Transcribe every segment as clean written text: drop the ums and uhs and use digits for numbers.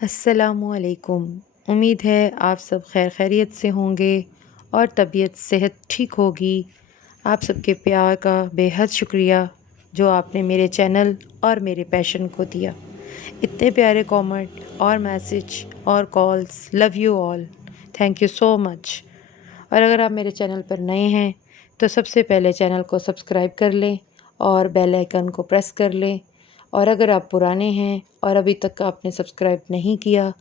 अस्सलामुअलैकुम। उम्मीद है आप सब खैर खैरियत से होंगे और तबीयत सेहत ठीक होगी। आप सबके प्यार का बेहद शुक्रिया जो आपने मेरे चैनल और मेरे पैशन को दिया। इतने प्यारे कमेंट और मैसेज और calls, love you all, thank you so much. और अगर आप मेरे चैनल पर नए हैं तो सबसे पहले चैनल को सब्सक्राइब कर लें और बेल आइकन को प्रेस कर लें। और अगर आप पुराने हैं और अभी तक आपने सब्सक्राइब नहीं किया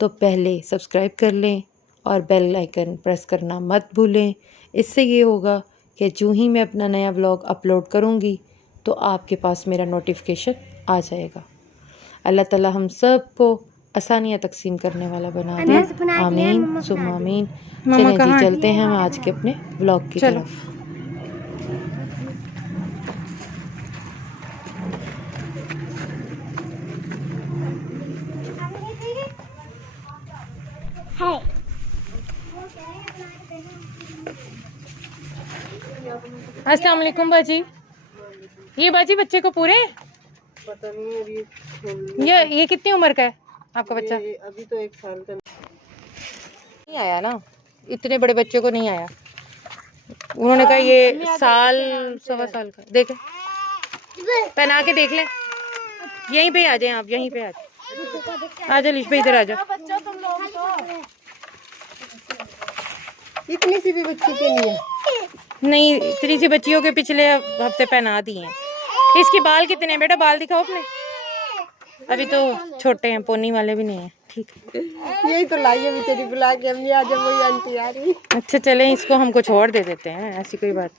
तो पहले सब्सक्राइब कर लें और बेल आइकन प्रेस करना मत भूलें। इससे ये होगा कि जो ही मैं अपना नया व्लॉग अपलोड करूँगी तो आपके पास मेरा नोटिफिकेशन आ जाएगा। अल्लाह ताला हम सब को आसानियाँ तकसीम करने वाला बना दे। आमीन सुम्मा आमीन। चलें जी, चलते हैं हम आज के अपने व्लॉग की तरफ। अस्सलाम वालेकुम बाजी। ये बाजी बच्चे को पूरे पता नहीं अभी ये कितनी उम्र का है आपका बच्चा? अभी तो 1 साल का नहीं आया ना, इतने बड़े बच्चे को नहीं आया। उन्होंने कहा ये साल सवा साल का। देखे पहना के देख ले। यहीं पे आ जाए आप, यहीं पे आ जाए। आ जाओ लिश पे, इधर आ जाओ। इतनी सी भी बच्ची के नहीं है। नहीं, इतनी सी बच्चियों के पिछले हफ्ते पहना दिए हैं। इसके बाल कितने हैं बेटा? बाल दिखाओ अपने। अभी तो छोटे हैं, पोनी वाले भी नहीं है। ठीक है, यही तो लाई है बेचारी बुला के। अम्मी आ जाओ, वही आंटी आ रही। अच्छा चलें, इसको हमको छोड़ दे देते हैं, ऐसी कोई बात।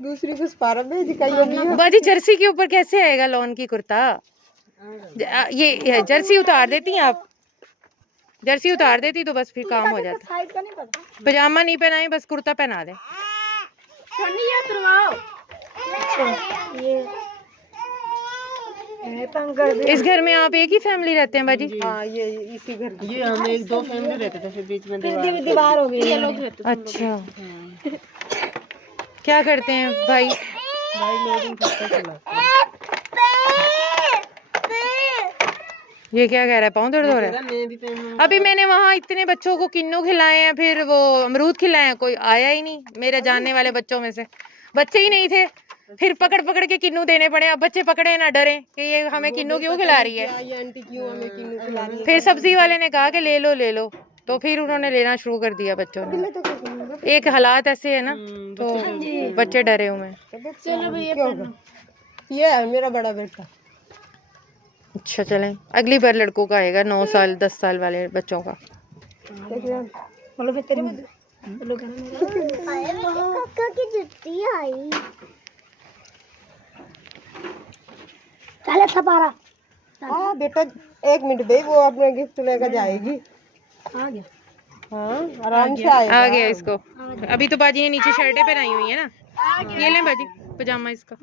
दूसरी को स्पारा भेज दिखाई बाजी जर्सी के ऊपर कैसे आएगा लॉन की कुर्ता? ये जर्सी उतार देती हैं आप? जर्सी उतार देती तो बस फिर काम हो जाता। पजामा नहीं पहनाए, बस कुर्ता पहना दे। इस घर में आप एक ही फैमिली रहते हैं बाजी? हाँ, ये इसी घर की। ये हम 1-2 फैमिली रहते थे, फिर बीच में दीवार हो गई। ये लोग रहते थे। अच्छा, क्या करते हैं भाई? भाई लोडिंग करते चलाते हैं। ये क्या कह रहा है? पाँव दर्द हो रहा है? अभी मैंने वहाँ इतने बच्चों को किन्नू खिलाए हैं, फिर वो अमरूद खिलाए हैं, कोई आया ही नहीं मेरे जानने वाले बच्चों में से। बच्चे ही नहीं थे, फिर पकड़ पकड़ के किन्नू देने पड़े। अब बच्चे पकड़े ना डरे कि ये हमें किन्नू क्यों खिला रही है। ये आंटी क्यों हमें किन्नू खिला रही है। फिर सब्जी वाले ने कहा कि ले लो ले लो, तो फिर उन्होंने लेना शुरू कर दिया बच्चों ने। एक हालात ऐसे है ना, तो बच्चे डरे हुए हैं। चलो भैया, ये है मेरा बड़ा बेटा। अच्छा चलें, अगली बार लड़कों का आएगा 9 साल 10 साल वाले बच्चों का। हाँ बेटा, 1 मिनट भाई, वो अपना गिफ्ट लेकर जाएगी। आ गया। हाँ, आराम से आएगा। आ गया इसको। अभी तो बाजी ने नीचे शर्टें पहनाई हुई है ना। ये लें बाजी पजामा इसका।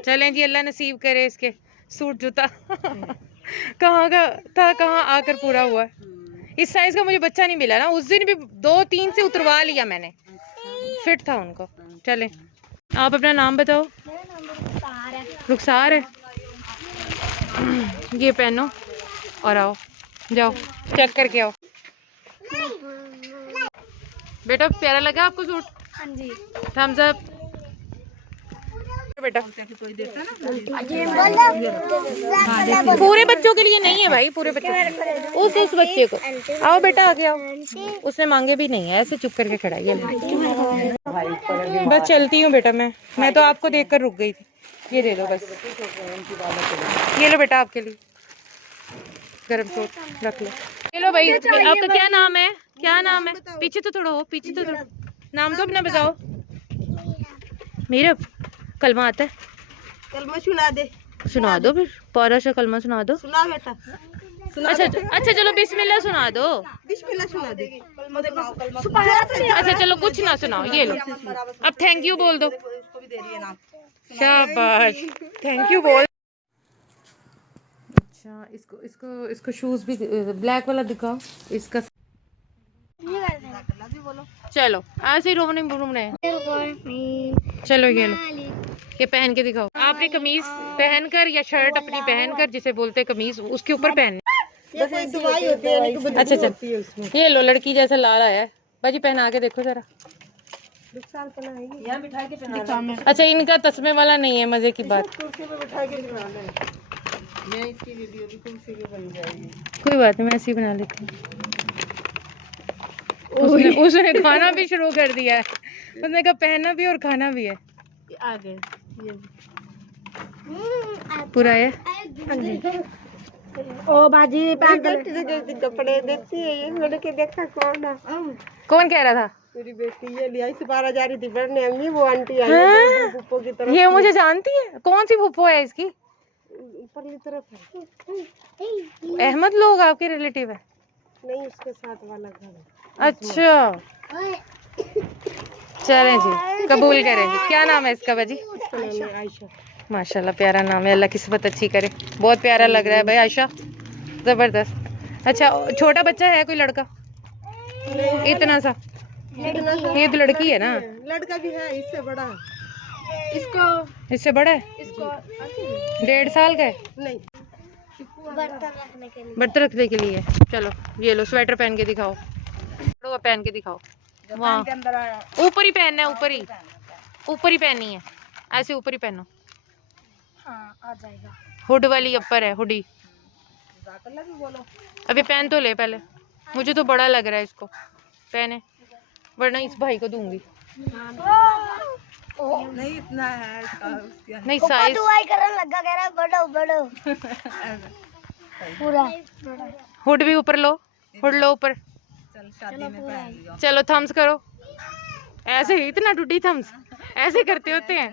चलें जी, अल्लाह नसीब करे इसके सूट जूता। कहाँ का था, कहाँ आकर पूरा हुआ है। इस साइज का मुझे बच्चा नहीं मिला ना, उस दिन भी 2-3 से उतरवा लिया मैंने, फिट था उनको। चलें, आप अपना नाम बताओ। रुखसार है। ये पहनो और आओ, जाओ चेक करके आओ। बेटा प्यारा लगा आपको सूट? हाँ जी। थम्स अप बेटा। पूरे बच्चों के लिए नहीं है भाई, पूरे बच्चों, उस बच्चे को। आओ बेटा आगे आओ। उसने मांगे भी नहीं है, ऐसे चुप करके खड़ा है। बस चलती हूँ बेटा मैं तो आपको देखकर रुक गई थी। ये दे दो बस। ये लो बेटा आपके लिए गरम सूट रख लो। ये लो भाई। आपका क्या नाम है? क्या नाम है? पीछे तो थोड़ा हो, पीछे तो थोड़ा। नाम तो अपना बताओ। मेरा कलमा आता है? कलमा सुना दे। सुना दो फिर, पारा सा कलमा सुना दो। सुना बेटा। अच्छा चलो बिस्मिल्लाह सुना दो। बिस्मिल्लाह सुना दे। अच्छा चलो कुछ ना सुनाओ, ये लो। अब थैंक यू बोल दो। शाबाश, थैंक यू बोल। अच्छा इसको इसको इसको शूज भी ब्लैक वाला दिखाओ इसका। चलो ऐसे ही रोने घूमने। चलो ये लो, ये पहन के दिखाओ। आपने कमीज पहनकर या शर्ट अपनी पहनकर, जिसे बोलते कमीज, उसके ऊपर पहननी। ये कोई दवाई होती है, यानी कि बदबू अच्छा होती है उसमें। ये लो, लड़की जैसा लाल आया है बाजी, पहना के देखो जरा। नुकसान तो नहीं यहाँ बिठा के पहना अच्छा इनका तस्मे वाला नहीं है, मजे की बात। कुर्सी पे बिठा के पहना ले। ये इसकी वीडियो भी कुर्सी पे बन जाएगी। कोई बात नहीं, मैं ऐसे ही बना लेती हूँ। उसने खाना भी शुरू कर दिया है। उसने कहा पहनना भी और खाना भी है। आगे ये पूरा है। ओ बाजी कपड़े देती है ये, मैंने के देखा कौन है? कौन कह रहा था? मेरी बेटी ये लिया इस 12 जा रही थी पढ़ने, अम्मी वो आंटी आई है फूफो की तरफ। ये मुझे जानती है? कौन सी फूफो है इसकी? ऊपरली तरफ है। अहमद लोग आपके रिलेटिव है? नहीं, उसके साथ वाला घर है। अच्छा चलें जी, कबूल करेंगे। क्या नाम है इसका बाजी? इसका नाम है आयशा। माशाल्लाह प्यारा नाम है, अल्लाह किस्मत अच्छी करे। बहुत प्यारा लग रहा है भाई आयशा, जबरदस्त। अच्छा छोटा बच्चा है कोई लड़का? इतना सा? ये तो लड़की है ना? लड़का भी है, इससे बड़ा है। इससे बड़ा है? 1.5 साल का है? नहीं, बर्तन रखने के लिए। चलो ये लो, स्वेटर पहन के दिखाओ, पहन के दिखाओ। वहाँ ऊपर ही पहनना है, ऊपर ही पहननी है, ऐसे ऊपर ही पहनो। हाँ, आ जाएगा। हुड वाली अपर है, हुडी। अभी पहन तो ले पहले, मुझे तो बड़ा लग रहा है इसको, पहने वरना इस भाई को दूंगी। नहीं इतना है इसका, नहीं साइज लगा कह रहा बड़ो बड़ो पूरा। हुड भी ऊपर लो, हुड लो ऊपर। चल शादी में पहन लियो। चलो थम्स करो, ऐसे ही इतना टूटी थम्स ऐसे करते होते हैं।